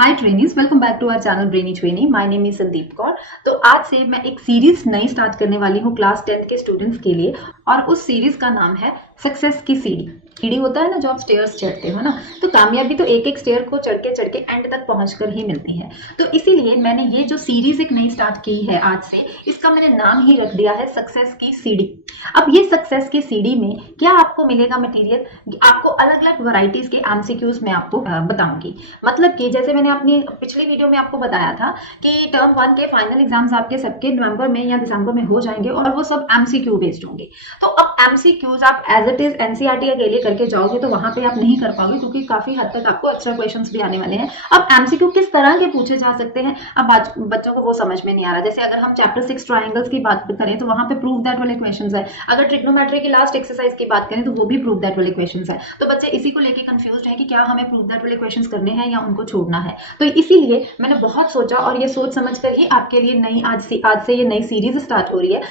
Hi trainees, welcome back to our channel Brainy Trainee. My name is Sandeep Kaur. तो आज से मैं एक सीरीज नई स्टार्ट करने वाली हूँ क्लास 10th के स्टूडेंट्स के लिए, और उस सीरीज का नाम है सक्सेस की सीढ़ी। सीढ़ी होता है ना, जो आप स्टेयर्स चढ़ते हो ना, तो कामयाबी तो एक एक स्टेयर को चढ़ के एंड तक पहुंचकर ही मिलती है। तो इसीलिए मैंने ये जो सीरीज एक नई स्टार्ट की है आज से, इसका मैंने नाम ही रख दिया है सक्सेस की सीढ़ी। अब ये सक्सेस की सीढ़ी में क्या आपको मिलेगा मटेरियल, आपको अलग अलग वैरायटीज के एमसीक्यूज में आपको बताऊंगी। मतलब कि जैसे मैंने अपनी पिछली वीडियो में आपको बताया था कि टर्म 1 के फाइनल एग्जाम्स आपके सबके नवंबर में या दिसंबर में हो जाएंगे और वो सब एमसीक्यू बेस्ड होंगे। तो अब एमसीक्यूज आप एज इट इज एनसीईआरटी के लिए करके जाओगे तो वहां पे आप नहीं कर पाओगे, क्योंकि काफी हद तक आपको एक्स्ट्रा क्वेश्चंस भी आने वाले हैं। अब एमसीक्यू किस तरह के पूछे जा सकते हैं, अब बच्चों को वो समझ में नहीं आ रहा। जैसे अगर हम चैप्टर 6 ट्रायंगल्स की बात करें तो वहां पे प्रूव दैट वाले क्वेश्चंस है। अगर ट्रिग्नोमेट्री की लास्ट एक्सरसाइज की बात करें तो वो भी प्रूव दैट वाले क्वेश्चंस है। तो बच्चे इसी को लेके कंफ्यूज हैं कि क्या हमें प्रूव दैट वाले क्वेश्चंस करने हैं या उनको छोड़ना है। तो इसीलिए मैंने बहुत सोचा और ये सोच समझकर ही आपके लिए नई आज से ये नई सीरीज स्टार्ट हो रही है।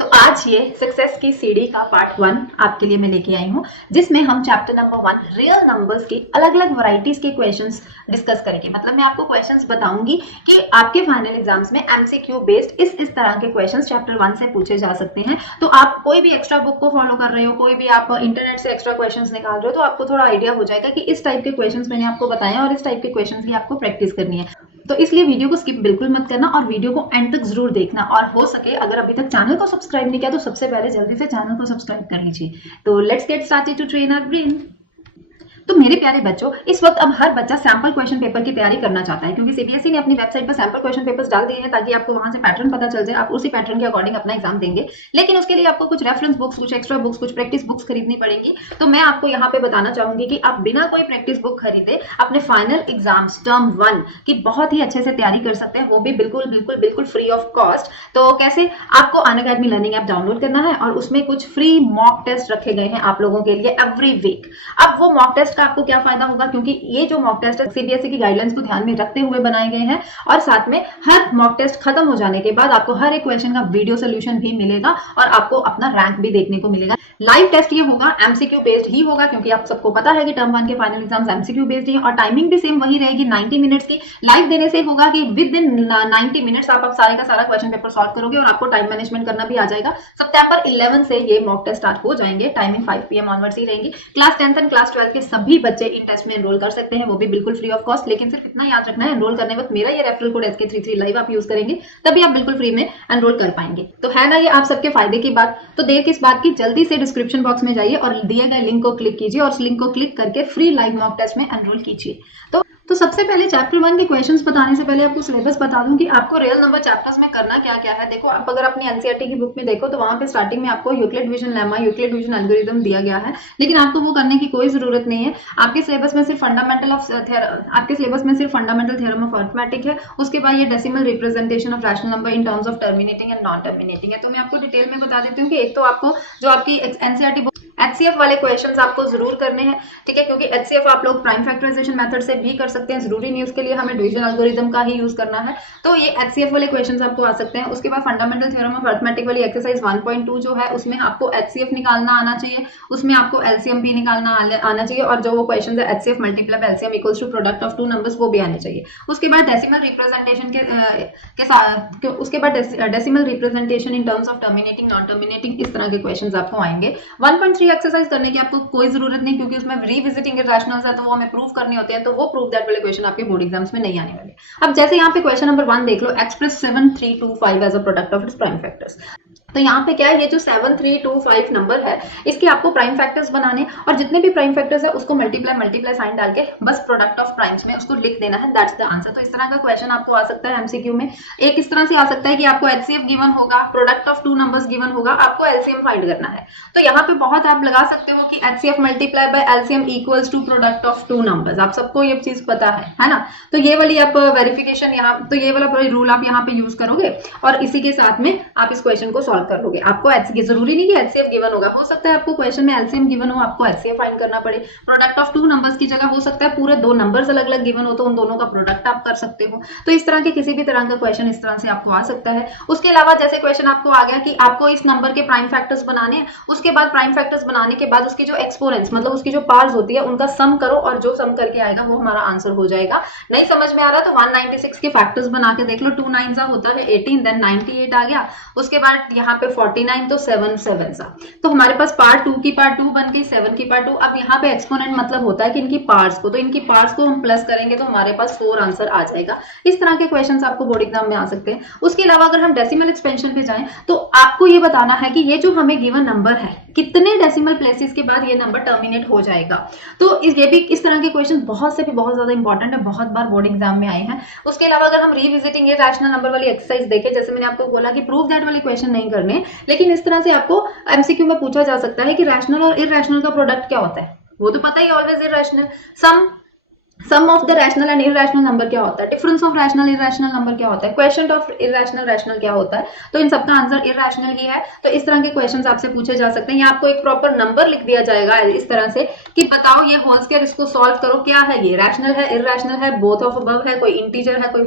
तो आज ये सक्सेस की सीढ़ी का पार्ट 1 आपके लिए मैं लेके आई हूँ, जिसमें हम चैप्टर नंबर 1 रियल नंबर्स के अलग अलग वैरायटीज के क्वेश्चंस डिस्कस करेंगे। मतलब मैं आपको क्वेश्चंस बताऊंगी कि आपके फाइनल एग्जाम्स में एमसीक्यू बेस्ड इस तरह के क्वेश्चंस चैप्टर 1 से पूछे जा सकते हैं। तो आप कोई भी एक्स्ट्रा बुक को फॉलो कर रहे हो, कोई भी आप इंटरनेट से एक्स्ट्रा क्वेश्चंस निकाल रहे हो, तो आपको थोड़ा आइडिया हो जाएगा कि इस टाइप के क्वेश्चंस मैंने आपको बताए और इस टाइप के क्वेश्चंस की आपको प्रैक्टिस करनी है। तो इसलिए वीडियो को स्किप बिल्कुल मत करना और वीडियो को एंड तक जरूर देखना। और हो सके अगर अभी तक चैनल को सब्सक्राइब नहीं किया तो सबसे पहले जल्दी से चैनल को सब्सक्राइब कर लीजिए। तो let's get started to train our brain. तो मेरे प्यारे बच्चों, इस वक्त अब हर बच्चा सैंपल क्वेश्चन पेपर की तैयारी करना चाहता है, क्योंकि सीबीएसई ने अपनी वेबसाइट पर सैंपल क्वेश्चन पेपर्स डाल दिए हैं ताकि आपको वहां से पैटर्न पता चल जाए, आप उसी पैटर्न के अकॉर्डिंग अपना एग्जाम देंगे। लेकिन उसके लिए आपको कुछ रेफरेंस बुक्स, कुछ एक्स्ट्रा बुक्स, कुछ प्रैक्टिस बुक्स खरीदनी पड़ेंगी। तो मैं आपको यहाँ पे बताना चाहूंगी कि आप बिना कोई प्रैक्टिस बुक खरीदे अपने फाइनल एग्जाम्स टर्म 1 की बहुत ही अच्छे से तैयारी कर सकते हैं, वो भी बिल्कुल बिल्कुल बिल्कुल फ्री ऑफ कॉस्ट। तो कैसे, आपको अनअकैडमी लर्निंग ऐप डाउनलोड करना है और उसमें कुछ फ्री मॉक टेस्ट रखे गए हैं आप लोगों के लिए एवरी वीक। अब वो मॉक टेस्ट का आपको क्या फायदा, क्योंकि ये जो मॉक टेस्ट है सीबीएसई की गाइडलाइंस को ध्यान में रखते हुए बनाए गए हैं, और साथ में हर मॉक टेस्ट खत्म हो जाने के बाद आपको हर एक क्वेश्चन का वीडियो सोल्यूशन भी मिलेगा और आपको अपना रैंक भी देखने को मिलेगा। लाइव टेस्ट ये होगा, एमसीक्यू बेस्ड ही होगा, क्योंकि आप सबको पता है कि टर्म 1 के फाइनल एग्जाम्स एमसीक्यू बेस्ड है, और टाइमिंग भी सेम वही रहेगी 90 मिनट्स की। लाइव देने से होगा कि विद इन 90 मिनट्स आप सारे का सारा क्वेश्चन पेपर सॉल्व करोगे और आपको टाइम मैनेजमेंट करना भी आ जाएगा। सितंबर 11 से ये मॉक टेस्ट स्टार्ट हो जाएंगे, टाइमिंग 5 PM ऑनवर्ड्स ही रहेगी। क्लास 10th एंड क्लास 12 के सभी बच्चे इन टेस्ट में एनरोल कर सकते हैं, वो भी बिल्कुल फ्री ऑफ कॉस्ट। लेकिन सिर्फ इतना याद रखना है, एनरोल करने वक्त मेरा ये रेफरल कोड SK33 लाइव आप यूज करेंगे, तभी आप बिल्कुल फ्री में एनरोल कर पाएंगे। तो है ना ये आप सबके फायदे की बात। तो देर किस बात की, जल्दी से डिस्क्रिप्शन बॉक्स में जाइए और दिए गए लिंक को क्लिक कीजिए और उस लिंक को क्लिक करके फ्री लाइव मॉक टेस्ट में एनरोल कीजिए। तो सबसे पहले चैप्टर 1 के क्वेश्चंस बताने से पहले आपको सिलेबस बता दूं कि आपको रियल नंबर चैप्टर्स में करना क्या क्या है। देखो, आप अगर अपनी एनसीईआरटी की बुक में देखो तो वहां पे स्टार्टिंग में आपको Euclid division lemma, Euclid division algorithm दिया गया है, लेकिन आपको वो करने की कोई जरूरत नहीं है। आपके सिलेबस में सिर्फ फंडामेंटल थ्योरम ऑफ अरिथमेटिक है। उसके बाद ये decimal representation of rational number in terms of terminating and non terminating है। तो मैं आपको डिटेल में बता देती हूँ कि एक तो आपको जो आपकी एनसीईआरटी बुक एचसीएफ वाले क्वेश्चंस आपको जरूर करने हैं, ठीक है, क्योंकि एचसीएफ आप लोग प्राइम फैक्टराइजेशन मेथड से भी कर सकते हैं, जरूरी नहीं उसके लिए हमें डिवीजन एल्गोरिथम का ही यूज करना है। तो ये एचसीएफ वाले क्वेश्चंस आपको आ सकते हैं। उसके बाद फंडामेंटल थ्योरम ऑफ अरिथमेटिक वाली एक्सरसाइज 1.2 जो है, उसमें आपको एचसीएफ निकालना आना चाहिए, उसमें आपको एलसीएम भी निकालना आना चाहिए, और जो वो क्वेश्चन है HCF multiply by LCM equals to product of two numbers, वो भी आने चाहिए। उसके बाद डेसिमल रिप्रेजेंटेशन के साथ उसके बाद decimal representation in terms of terminating, non terminating, इस तरह के क्वेश्चंस आपको आएंगे। 1.3 एक्सरसाइज करने की आपको कोई जरूरत नहीं, क्योंकि उसमें रीविजिटिंग रैशनल्स है, तो वो हमें प्रूव करने होते हैं, तो वो प्रूव दैट वाले क्वेश्चन आपके बोर्ड एग्जाम्स में नहीं आने वाले। अब जैसे यहाँ पे क्वेश्चन नंबर 1 देख लो, express 7325 as a product of its prime factors. तो यहाँ पे क्या है, ये जो 7325 नंबर है, इसके आपको प्राइम फैक्टर्स बनाने, और जितने भी प्राइम फैक्टर्स है उसको मल्टीप्लाई साइन डाल के बस प्रोडक्ट ऑफ प्राइम्स में उसको लिख देना है, दैट्स द आंसर। तो इस तरह का क्वेश्चन आपको आ सकता है एमसीक्यू में। एक इस तरह से आ सकता है कि आपको एचसीएफ गिवन होगा, product of two numbers given होगा, आपको एलसीएम फाइंड करना है। तो यहाँ पे बहुत आप लगा सकते हो कि HCF multiply by LCM equals to product of two numbers, आप सबको ये चीज पता है ना। तो ये वाली आप वेरिफिकेशन यहाँ, तो ये वाला रूल आप यहाँ पे यूज करोगे और इसी के साथ में आप इस क्वेश्चन को सॉल्व सॉल्व कर लोगे। आपको जरूरी नहीं कि एचसीएफ गिवन होगा, हो सकता है आपको क्वेश्चन में एलसीएम गिवन हो, आपको एचसीएफ फाइंड करना पड़े। प्रोडक्ट ऑफ टू नंबर्स की जगह हो सकता है पूरे दो नंबर्स अलग अलग गिवन हो तो उन दोनों का प्रोडक्ट आप कर सकते हो। तो इस तरह के किसी भी तरह का क्वेश्चन इस तरह से आपको आ सकता है। उसके अलावा जैसे क्वेश्चन आपको आ गया कि आपको इस नंबर के प्राइम फैक्टर्स बनाने हैं, उसके बाद प्राइम फैक्टर्स बनाने के बाद उसकी जो एक्सपोनेंट्स मतलब उसकी जो पार्ट्स होती है उनका सम करो और जो सम करके आएगा वो हमारा आंसर हो जाएगा। नहीं समझ में आ रहा तो 196 के फैक्टर्स बना के देख लो। 2 9 होता है 18, देन 98 आ गया, उसके बाद यहाँ पे 49, तो 7 7 सा, तो हमारे पास पार्ट 2 की पार्ट 2 बन गई, 7 की पार्ट 2। अब यहाँ पे एक्सपोनेंट मतलब होता है कि इनकी पार्ट्स को, तो इनकी पार्ट्स को हम प्लस करेंगे तो हमारे पास 4 आंसर आ जाएगा। इस तरह के क्वेश्चंस आपको बोर्ड एग्जाम में आ सकते हैं। उसके अलावा अगर हम डेसिमल एक्सपेंशन पे जाएं तो आपको ये बताना है कि ये जो हमें गिवन नंबर है कितने डेसिमल प्लेसेस के बाद ये नंबर टर्मिनेट हो जाएगा। तो ये भी इस तरह के क्वेश्चन बहुत से भी बहुत ज्यादा इंपॉर्टेंट है, बहुत बार बोर्ड एग्जाम में आए हैं। उसके अलावा अगर हम रिविजिटिंग ये रैशनल नंबर वाली एक्सरसाइज देखें, जैसे मैंने आपको बोला कि प्रूव दैट वाले क्वेश्चन नहीं करने, लेकिन इस तरह से आपको एमसीक्यू में पूछा जा सकता है कि रैशनल और इरैशनल का प्रोडक्ट क्या होता है, वो तो पता ही, always irrational. Sum of the rational and irrational number क्या होता है, difference of rational irrational number क्या होता है, क्वेश्चन ऑफ इरैशनल रैशनल क्या होता है, तो इन सबका आंसर इरैशनल ही है। तो इस तरह के क्वेश्चंस आपसे पूछे जा सकते हैं। या आपको एक प्रॉपर नंबर लिख दिया जाएगा इस तरह से कि बताओ ये होल स्क्वायर, इसको सॉल्व करो, क्या है ये, रैशनल है, इरैशनल है, बोथ ऑफ अबव है, कोई इंटीजर है, कोई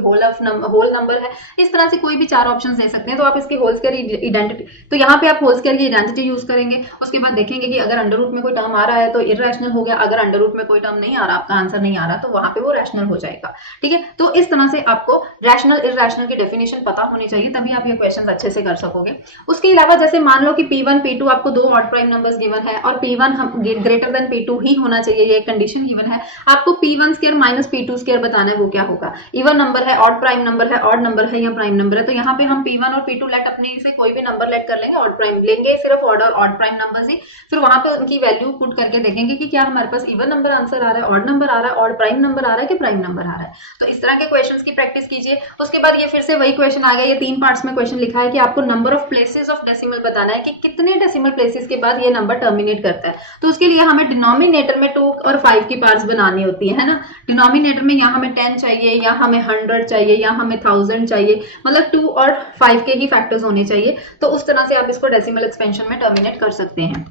होल नंबर है। इस तरह से कोई भी 4 ऑप्शन दे सकते हैं। तो आप इसकी होल स्क्वायर आइडेंटिटी, तो यहाँ पे आप होल स्क्वायर की आइडेंटिटी यूज करेंगे। उसके बाद देखेंगे कि अगर अंडर रूट में कोई टर्म आ रहा है तो इरैशनल हो गया, अगर अंडर रूट में कोई टर्म नहीं आ रहा, आपका आंसर नहीं आ रहा, तो वहां पे वो रैशनल हो जाएगा। ठीक है, तो इस तरह से आपको रैशनल इरैशनल की डेफिनेशन पता होनी चाहिए, तभी आप ये क्वेश्चन अच्छे से कर सकोगे। उसके अलावा जैसे मान लो कि P1 P2 आपको 2 ऑड प्राइम नंबर्स गिवन है और P1 ग्रेटर देन P2 ही होना चाहिए, ये कंडीशन गिवन है। आपको P1 square minus P2 square बताना है, वो क्या होगा, इवन नंबर है, ऑड प्राइम नंबर है, ऑड नंबर है या प्राइम नंबर है। तो यहाँ पे हम P1 और P2 लेट अपने से कोई भी नंबर लेट कर लेंगे, ऑड प्राइम लेंगे, सिर्फ ऑड और ऑड प्राइम नंबर ही, फिर वहां पे उनकी वैल्यू पुट करके देखेंगे कि क्या हमारे पास इवन नंबर आंसर आ रहा है, ऑड नंबर आ रहा है, ऑड प्राइम नंबर आ रहा है कि प्राइम नंबर आ रहा है। तो इस तरह के क्वेश्चंस की प्रैक्टिस कीजिए। उसके बाद ये फिर से वही क्वेश्चन आ गया, ये 3 पार्ट्स में क्वेश्चन लिखा है कि आपको number of places of decimal बताना है कि कितने डेसिमल प्लेसेस के बाद ये नंबर टर्मिनेट करता है। तो उसके लिए हमें डिनोमिनेटर में 2 और 5 की पार्ट्स बनानी होती है ना। डिनोमिनेटर में या हमें 10 चाहिए, या हमें 100 चाहिए, या हमें 1000 चाहिए, मतलब 2 और 5 के ही फैक्टर्स होने चाहिए। तो उस तरह से आप इसको डेसिमल एक्सपेंशन में टर्मिनेट कर सकते हैं।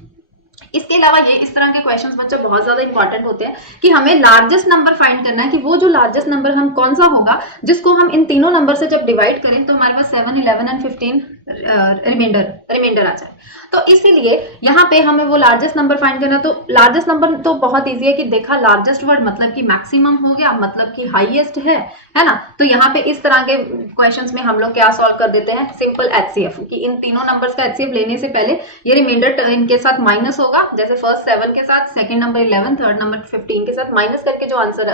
इसके अलावा ये इस तरह के क्वेश्चंस बच्चे बहुत ज्यादा इंपॉर्टेंट होते हैं कि हमें लार्जेस्ट नंबर फाइंड करना है, कि वो जो लार्जेस्ट नंबर हम कौन सा होगा जिसको हम इन तीनों नंबर से जब डिवाइड करें तो हमारे पास 7 11 एंड 15 रिमाइंडर आ जाए। तो इसीलिए यहाँ पे हमें वो लार्जेस्ट नंबर फाइंड करना। तो लार्जेस्ट नंबर तो बहुत इजी है कि देखा, लार्जेस्ट वर्ड मतलब कि मैक्सिमम हो गया, मतलब कि हाईएस्ट है ना। तो यहाँ पे इस तरह के क्वेश्चंस में हम लोग क्या सॉल्व कर देते हैं, सिंपल एचसीएफ, कि इन तीनों नंबर्स का एचसीएफ लेने से पहले ये रिमाइंडर इनके साथ माइनस होगा, जैसे फर्स्ट 7 के साथ, सेकंड नंबर 11, थर्ड नंबर 15 के साथ माइनस करके जो आंसर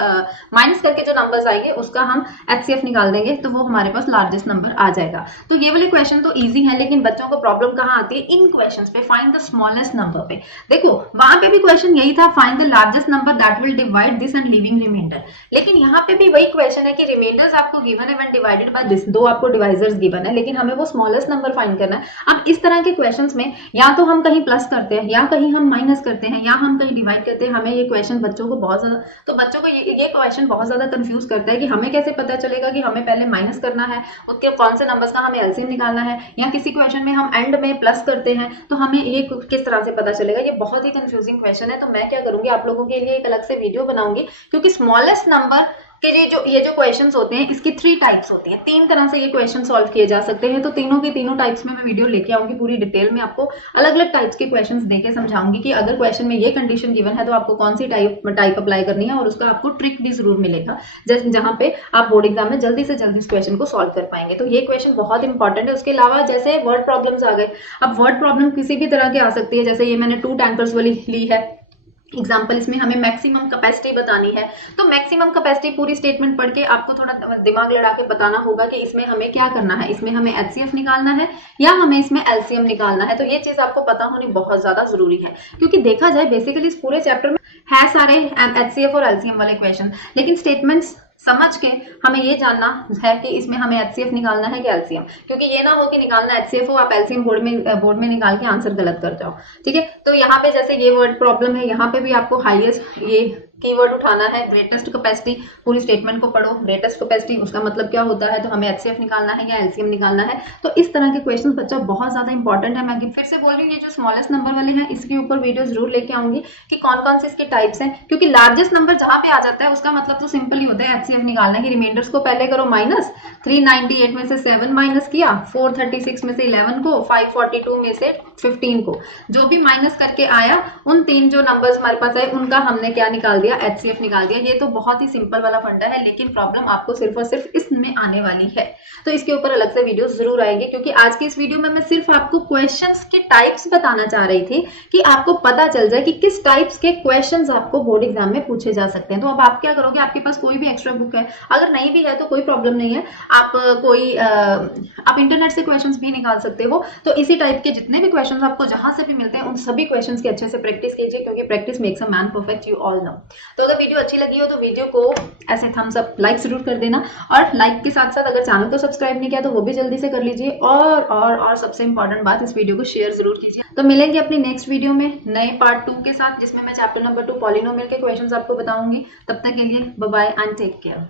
माइनस करके जो नंबर्स आएंगे उसका हम एचसीएफ निकाल देंगे, तो वो हमारे पास लार्जेस्ट नंबर आ जाएगा। तो ये वाले क्वेश्चन तो इजी है, लेकिन बच्चों को प्रॉब्लम कहाँ आती है, इन क्वेश्चंस पे, फाइंड द स्मॉलेस्ट नंबर पे। देखो वहां पे भी क्वेश्चन यही था, find the largest number that will divide this and leaving remainder, लेकिन यहाँ पे भी वही क्वेश्चन है कि रिमाइंडर्स आपको गिवन है व्हेन डिवाइडेड बाय दिस, 2 आपको डिवाइजर्स गिवन है, लेकिन हमें वो स्मॉलेस्ट नंबर फाइंड करना है। अब इस तरह के क्वेश्चंस में या तो हम कहीं प्लस करते हैं, या कहीं हम माइनस करते हैं, या हम कहीं डिवाइड करते हैं। हमें ये क्वेश्चन बच्चों को बहुत ज्यादा, तो बच्चों को ये क्वेश्चन बहुत ज्यादा कंफ्यूज करता है कि हमें कैसे पता चलेगा कि हमें पहले माइनस करना है, उसके कौन से नंबर्स का हमें एलसीएम निकालना है, या किसी क्वेश्चन में हम एंड में प्लस करते हैं तो हमें ये किस तरह से पता चलेगा। ये बहुत ही कंफ्यूजिंग क्वेश्चन है। तो मैं क्या करूंगी, आप लोगों के लिए एक अलग से वीडियो बनाऊंगी, क्योंकि स्मॉलेस्ट नंबर के ये जो क्वेश्चंस होते हैं इसकी 3 टाइप्स होती है, 3 तरह से ये क्वेश्चन सॉल्व किए जा सकते हैं। तो तीनों की तीनों टाइप्स में मैं वीडियो लेके आऊंगी, पूरी डिटेल में आपको अलग अलग टाइप्स के क्वेश्चंस देके समझाऊंगी कि अगर क्वेश्चन में ये कंडीशन गिवन है तो आपको कौन सी टाइप अप्लाई करनी है, और उसका आपको ट्रिक भी जरूर मिलेगा जहां पे आप बोर्ड एग्जाम में जल्दी से जल्दी इस क्वेश्चन को सॉल्व कर पाएंगे। तो ये क्वेश्चन बहुत इंपॉर्टेंट है। उसके अलावा जैसे वर्ड प्रॉब्लम्स आ गए, अब वर्ड प्रॉब्लम किसी भी तरह की आ सकती है, जैसे ये मैंने 2 टैंकर्स वाली ली है एग्जाम्पल, इसमें हमें मैक्सिमम कैपेसिटी बतानी है। तो मैक्सिमम कैपेसिटी पूरी स्टेटमेंट पढ़ के आपको थोड़ा दिमाग लड़ा के बताना होगा कि इसमें हमें क्या करना है, इसमें हमें एचसीएफ निकालना है या हमें इसमें एलसीएम निकालना है। तो ये चीज आपको पता होनी बहुत ज्यादा जरूरी है, क्योंकि देखा जाए बेसिकली इस पूरे चैप्टर में है सारे एचसीएफ और एलसीएम वाले क्वेश्चन, लेकिन स्टेटमेंट्स समझ के हमें ये जानना है कि इसमें हमें एचसीएफ निकालना है कि एलसीएम, क्योंकि ये ना हो कि निकालना एचसीएफ हो, आप एलसीएम बोर्ड में निकाल के आंसर गलत कर जाओ। ठीक है, तो यहाँ पे जैसे ये वर्ड प्रॉब्लम है, यहाँ पे भी आपको हाईएस्ट ये कीवर्ड उठाना है, ग्रेटेस्ट कैपेसिटी, पूरी स्टेटमेंट को पढ़ो, ग्रेटेस्ट कैपेसिटी उसका मतलब क्या होता है, तो हमें एचसीएफ निकालना है या एलसीएम निकालना है। तो इस तरह के क्वेश्चन बच्चा बहुत ज्यादा इंपॉर्टेंट है। मैं फिर से बोल रही हूँ, ये जो स्मॉलेस्ट नंबर वाले हैं इसके ऊपर वीडियो जरूर लेके आऊंगी कि कौन कौन से इसके टाइप्स हैं, क्योंकि लार्जेस्ट नंबर जहां पे आ जाता है उसका मतलब तो सिंपल ही होता है एचसीएफ निकालना है कि रिमाइंडर्स को पहले करो माइनस, 398 में से 7 माइनस किया, 436 में से 11 को, 542 में से 15 को, जो भी माइनस करके आया उन तीन जो नंबर्स हमारे पास आए उनका हमने क्या निकाल दिया, एचसीएफ निकाल दिया। ये तो बहुत ही सिंपल वाला फंडा है, लेकिन प्रॉब्लम आपको सिर्फ और सिर्फ इसमें आने वाली है। तो इसके ऊपर अलग से वीडियो जरूर आएगी, क्योंकि आज की इस वीडियो में मैं सिर्फ आपको क्वेश्चंस के टाइप्स बताना चाह रही थी कि आपको पता चल जाए कि किस टाइप्स के क्वेश्चंस आपको बोर्ड एग्जाम में पूछे जा सकते हैं। तो अब आप क्या करोगे, आपके पास कोई भी एक्स्ट्रा बुक है, अगर नहीं भी है तो कोई प्रॉब्लम नहीं है, आप इंटरनेट से क्वेश्चंस भी निकाल सकते हो। तो इसी टाइप के जितने भी क्वेश्चंस आपको जहां से भी मिलते हैं उन सभी क्वेश्चंस की अच्छे से प्रैक्टिस कीजिए, क्योंकि practice makes a man perfect, you all know. तो अगर वीडियो अच्छी लगी हो तो वीडियो को ऐसे थम्स अप, लाइक जरूर कर देना, और लाइक के साथ साथ अगर चैनल को सब्सक्राइब नहीं किया तो वो भी जल्दी से कर लीजिए, और सबसे इंपॉर्टेंट बात, इस वीडियो को शेयर जरूर कीजिए। तो मिलेंगे अपनी नेक्स्ट वीडियो में नए पार्ट 2 के साथ, जिसमें मैं चैप्टर नंबर 2 पॉलिनोमियल के क्वेश्चंस आपको बताऊंगी। तब तक के लिए bye bye and take care.